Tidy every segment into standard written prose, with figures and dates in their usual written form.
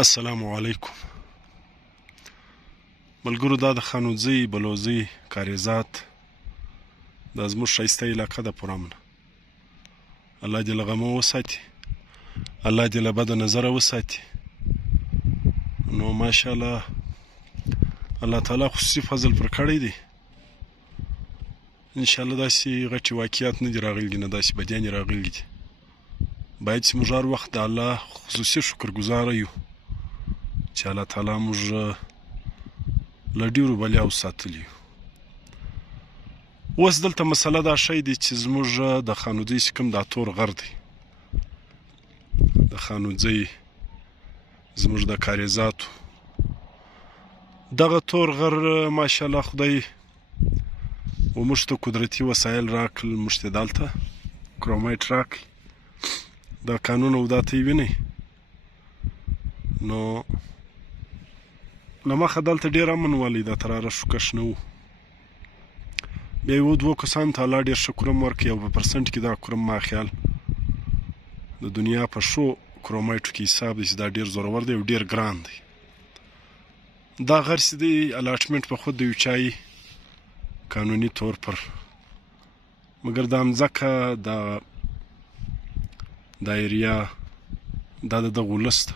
السلام علیکم ملګرو. دا د خانوزۍ بلوزۍ کاریزات دا زموږ ښایسته علاقه ده پرامن. الله دې له غمه وساتي، الله دې له بده نظره وساتي. نو ماشاءالله الله تعالی خصوصي فضل پر کړی دی. انشاءالله داسې غټې واقعیات نه دي راغلي، نه داسې بدیانې راغلي دي. باید چې موږ هر وخت د الله خصوصي شکرګزاره یو چې الله تعالی موږ له ډېرو بلیاو ساتلي یو. اوس دلته مسله دا شی دی چې زموږ د خانوزۍ چې کوم دا تور غر دی، د خانوزۍ زموږ د کاریزاتو دغه تور غر ماشاءالله خدای و موږ ته قدرتي وسایل راکړل، موږ ته دلته کرومایټ راکړي، دا قانون او دا ته یې وینئ. نو له مخه دلته ډېر امن والی دا تراره شوکش نه و. بیا یو دوو کسانو ته الله ډېر ښه کورم ورکړي او په پرسنټ کې دا کورم ما خیال د دنیا په ښو کرومایټو کې حساب دی چې دا ډېر زورور دی او ډېر ګران دی. دا غر چې دی الاټمنټ په خود د یو چای قانوني طور پر، مګر دا مځکه دا ایریا دا د دغه ولس ده،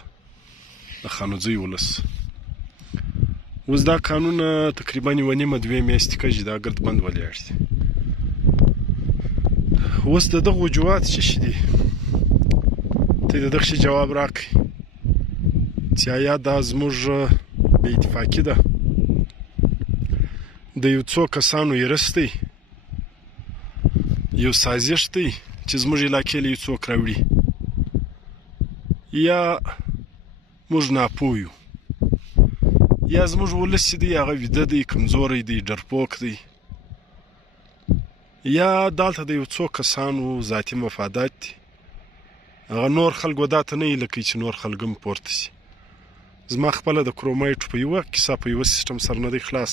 د خانوزۍ ولس. اوس دا قانون تقریبا یوه نیمه دوې میاشتې کېږي دا ګرد بند ولاړ دي. اوس د دغه وجوهات څه شي دي، ته د دغه شي جواب راکړئ چې آیا دا زموږ بې اتفاقي ده، د یو څو کسانو ایرس دی، یو سازش دی چې زموږ علاقې له یو څوک راوړي، یا موږ ناپوه یو، یا زموږ ولس چې دی هغه ویده دی، کمزوری دی، ډرپوک دی، یا دلته د یو څو کسانو ذاتي مفادات دي. هغه نور خلکو دا ته نه هیله کوي چې نور خلک هم پورته شي. زما خپله د کرومایټو په یوه کیسه په یوه سیسټم سره نه دی خلاص،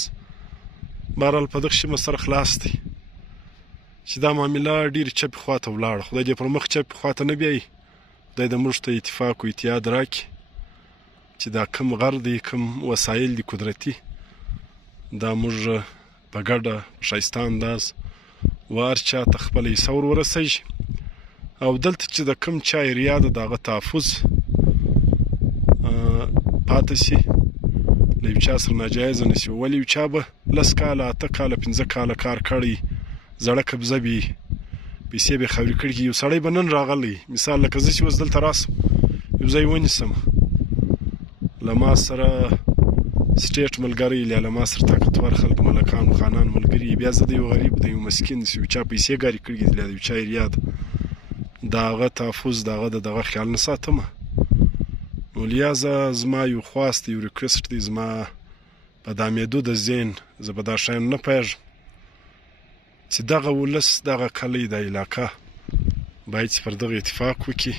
بهرحال په دغه شي مې سره خلاص دی چې دا معامله ډېرې چپې خوا ته ولاړه. خدای دې پر مخ چپې خوا ته نه بیایي، خدای دې موږ ته اتفاق و اتحاد راکړي چې دا کم غر دی، کم وسایل دي قدرتي، دا موږ په ګډه په ښایسته انداز و هر چا ته خپله حصه ور ورسوي، او دلته چې د کم چا ایریا ده د هغه تحفظ پاته شي، له یو چا سره ناجایزه نه شي. ولې یو چا به 10 کاله 8 کاله 15 کاله کار کړی، زړه قبضه وي، پیسې به خوري کړي. یو سړی به نن راغلی، مثال لکه زه چې اوس دلته راسم یو ځای ونیسم، له ما سره سټیټ ملګری، له ما سره طاقتور خلک، ملکان خانان ملګري، بیا زه د یو غریب د یو مسکین یو چا پیسې ګاري کړي، د یو چا ایریا ده د هغه تحفظ د هغه دغه خیال نه ساتمه. نو لہذا زما یو خواست یو ریکویسټ دی، زما په دا محدوده ذهن زه به دا شیان نه پوهېږم چې دغه ولس دغه کلی د علاقه باید چې پر دغه اتفاق وکړي،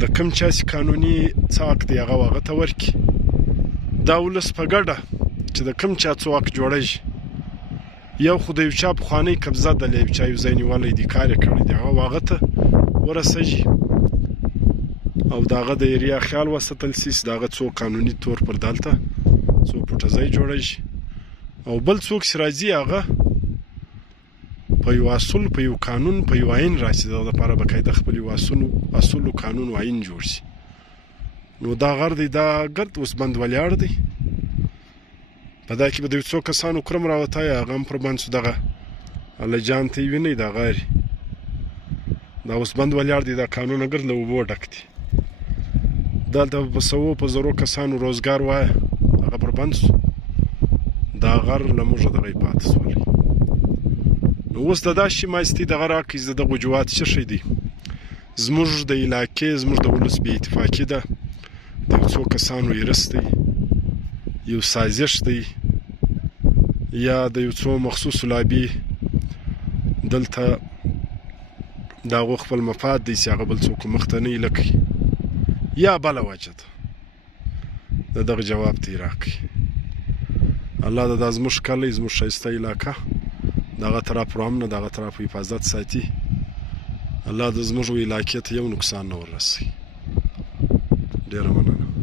د کوم چا چې قانوني څاک دی هغه هغه ته ورکړي، دا ولس په ګډه چې د کوم چا څواک جوړېږي، یو خو د یو چا پخوانی قبضه ده، له یو چا یو ځای نیولی دی، کار یې کړی دی، هغه هغه ته ورسېږي او د هغه د ایریا خیال وساتل شي چې د هغه څو قانوني طور پر دلته څو فوټه ځای جوړېږي، او بل څوک چې راځي هغه په یو اصول، په یو قانون، په یو آیین راشي، د هغه دپاره باقاعده خپل یو اصول و قانون و آیین جوړ شي. نو دا غر دی دا ګرد اوس بند ولاړ دی، په دا کې به د یو څو کسانو کرم راوتی، هغه هم پر بند شو. دغه الله جان ته یې وینئ دا غاري دا اوس بند ولاړ دی، دا قانون ګرد له اوبو ډک دی. دلته په سوو په زرو کسانو روزګار وایه هغه پر بند شو، دا غر له موږه دغه یې پاته سولی. نو اوس د دا شي مایستې دغه راکړي چې د دغه وجوهات څه شی دي، زموږ د علاقې زموږ د ولس بې اتفاقي ده، د یو څو کسانو ایرس دی، یو سازش دی، یا د یو څو مخصوصو لابي دلته د هغو خپل مفاد دی چې هغه بل څوک مخ ته نه هیله کوي، یا بله وجه ده. د دغه جواب ته یې راکړي. الله دا زموږ کلی، زموږ ښایسته علاقه د هغه طرف امن، د هغه طرف حفاظت ساتي. الله د زموږ علاقې ته یو نقصان نه ورسوي. ډېره مننه.